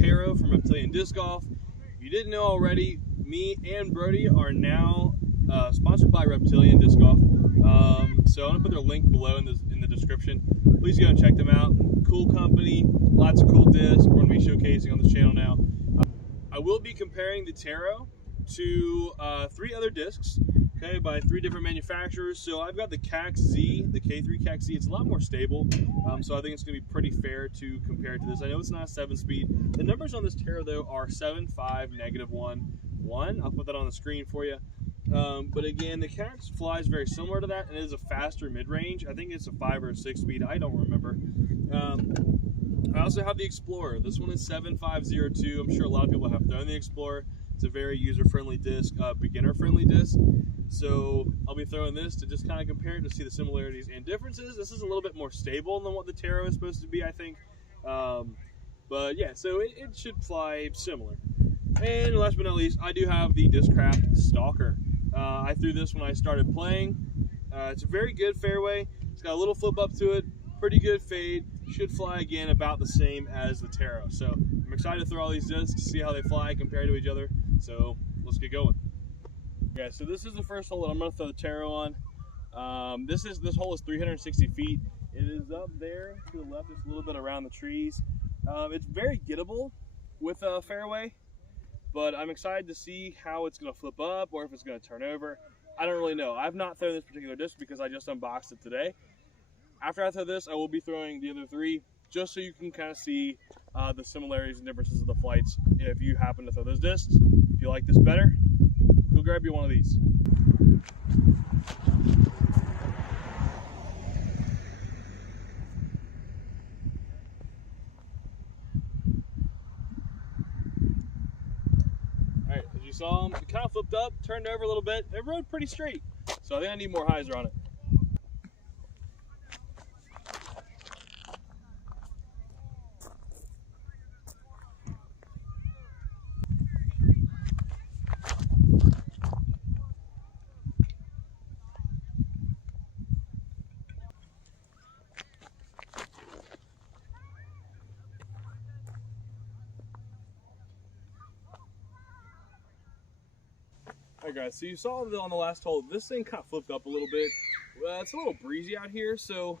Ptero from Reptilian Disc Golf. If you didn't know already, me and Brody are now sponsored by Reptilian Disc Golf. So I'm gonna put their link below in the description. Please go and check them out. Cool company, lots of cool discs. We're gonna be showcasing on this channel now. I will be comparing the Ptero to 3 other discs, okay, by 3 different manufacturers. So I've got the CAX Z, the K3 CAX Z. It's a lot more stable, so I think it's going to be pretty fair to compare to this. I know it's not a 7-speed. The numbers on this Ptero, though, are 7, 5, -1, 1. I'll put that on the screen for you. But again, the CAX flies very similar to that, and it is a faster mid-range. I think it's a 5 or a 6-speed. I don't remember. I also have the Explorer. This one is 7502. I'm sure a lot of people have thrown the Explorer. It's a very user-friendly disc, beginner-friendly disc. So I'll be throwing this to just kind of compare it to see the similarities and differences. This is a little bit more stable than what the Ptero is supposed to be, I think. But yeah, so it should fly similar. And last but not least, I do have the Discraft Stalker. I threw this when I started playing. It's a very good fairway. It's got a little flip up to it, pretty good fade. Should fly again about the same as the Ptero. So I'm excited to throw all these discs, see how they fly compared to each other. So let's get going. Okay, so this is the first hole that I'm going to throw the Ptero on. This hole is 360 feet. It is up there to the left, just a little bit around the trees. It's very gettable with a fairway, but I'm excited to see how it's going to flip up or if it's going to turn over. I don't really know. I've not thrown this particular disc because I just unboxed it today. After I throw this, I will be throwing the other 3 just so you can kind of see the similarities and differences of the flights if you happen to throw those discs. If you like this better, go grab you one of these. Alright, as you saw them, it kind of flipped up, turned over a little bit. It rode pretty straight, so I think I need more hyzer on it. Alright guys, so you saw that on the last hole, this thing kind of flipped up a little bit. It's a little breezy out here, so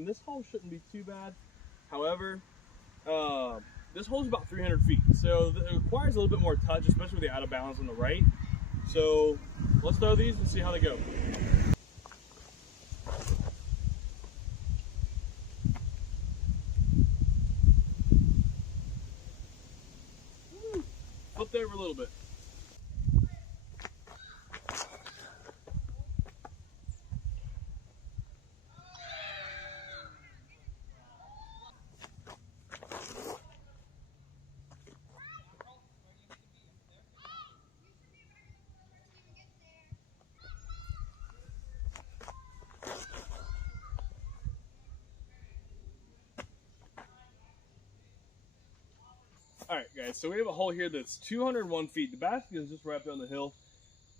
this hole shouldn't be too bad. However, this hole is about 300 feet, so it requires a little bit more touch, especially with the out of bounds on the right. So let's throw these and see how they go. Flipped over a little bit. Alright guys, so we have a hole here that's 201 feet. The basket is just right up down the hill.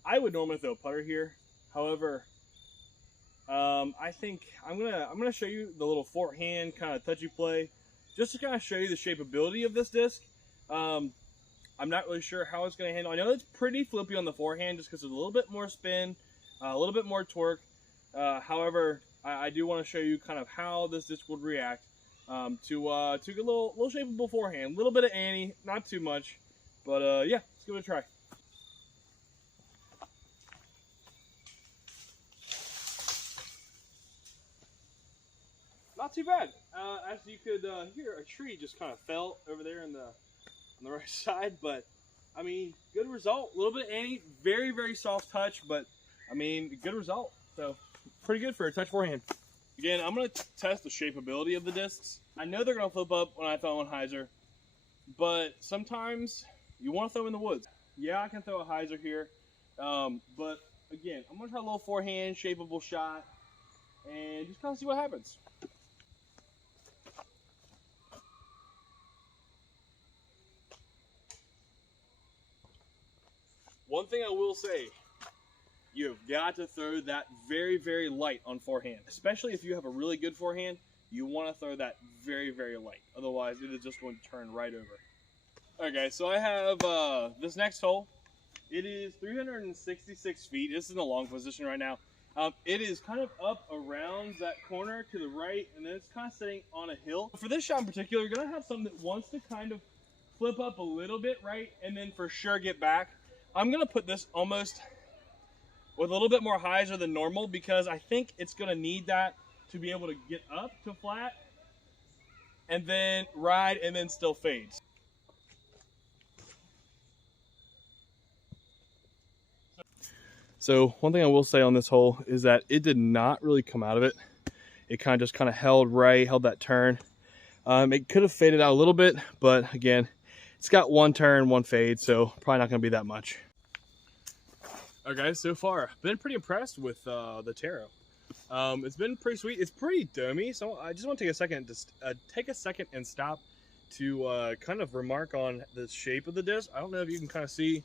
I would normally throw a putter here. However, I think I'm gonna show you the little forehand kind of touchy play, just to kind of show you the shapeability of this disc. I'm not really sure how it's gonna handle. I know it's pretty flippy on the forehand just because there's a little bit more spin, a little bit more torque. However, I do want to show you kind of how this disc would react. To a little shapeable forehand, a little bit of Annie, not too much, but yeah, let's give it a try. Not too bad. As you could hear, a tree just kind of fell over there on the right side, but I mean, good result. A little bit of Annie, very, very soft touch, but I mean, good result. So pretty good for a touch forehand. Again, I'm going to test the shapeability of the discs. I know they're going to flip up when I throw one hyzer, but sometimes you want to throw in the woods. Yeah, I can throw a hyzer here, but again, I'm going to try a little forehand, shapeable shot, and just kind of see what happens. One thing I will say, you've got to throw that very, very light on forehand. Especially if you have a really good forehand, you want to throw that very, very light. Otherwise, it is just going to turn right over. Okay, so I have this next hole. It is 366 feet. This is in the long position right now. It is kind of up around that corner to the right, and then it's kind of sitting on a hill. For this shot in particular, you're gonna have something that wants to kind of flip up a little bit, right, and then for sure get back. I'm gonna put this almost with a little bit more hyzer than normal because I think it's gonna need that to be able to get up to flat and then ride and then still fades. So one thing I will say on this hole is that it did not really come out of it. It kind of held right, held that turn. It could have faded out a little bit, but again, it's got one turn, one fade, so probably not gonna be that much. Okay, so far, been pretty impressed with the Ptero. It's been pretty sweet. It's pretty domey, so I just want to take a second and stop to kind of remark on the shape of the disc. I don't know if you can kind of see,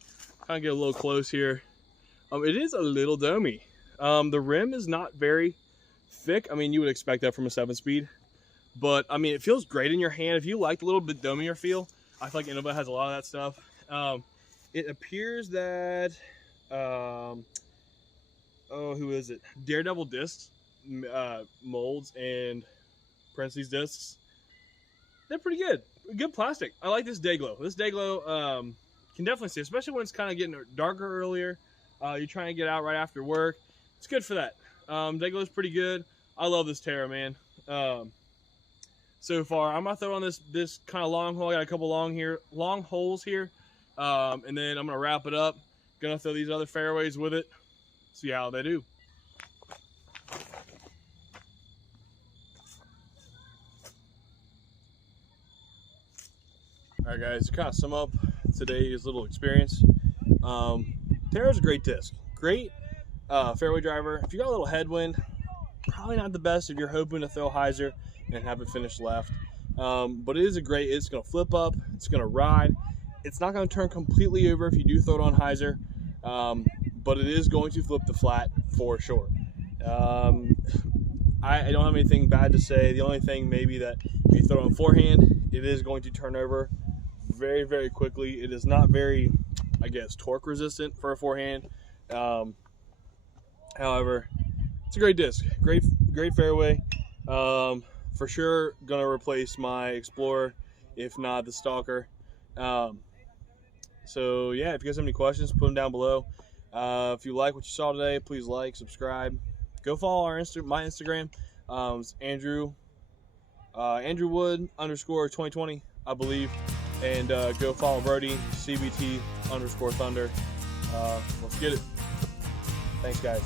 kind of get a little close here. It is a little domey. The rim is not very thick. I mean, you would expect that from a 7-speed, but I mean, it feels great in your hand. If you like a little bit domier feel, I feel like Innova has a lot of that stuff. It appears that, who is it? Daredevil discs, molds and parentheses discs. They're pretty good. Good plastic. I like this day glow. This day glow can definitely see, especially when it's kind of getting darker earlier. You're trying to get out right after work. It's good for that. Day glow's pretty good. I love this Ptero, man. So far, I'm gonna throw on this kind of long hole. I got a couple long holes here, and then I'm gonna wrap it up. Gonna throw these other fairways with it. See how they do. All right, guys. To kind of sum up today's little experience, Ptero's a great disc. Great fairway driver. If you got a little headwind, probably not the best if you're hoping to throw hyzer and have it finish left. But it is it's gonna flip up, it's gonna ride. It's not gonna turn completely over if you do throw it on hyzer, but it is going to flip the flat for sure. I don't have anything bad to say. The only thing maybe that if you throw it on forehand, it is going to turn over very, very quickly. It is not very, I guess, torque resistant for a forehand. However, it's a great disc, great fairway. For sure gonna replace my Explorer, if not the Stalker. So yeah, if you guys have any questions, put them down below. If you like what you saw today, please like, subscribe, go follow my Instagram. It's Andrew Wood _2020, I believe, and go follow Brody CBT _Thunder. Let's get it. Thanks, guys.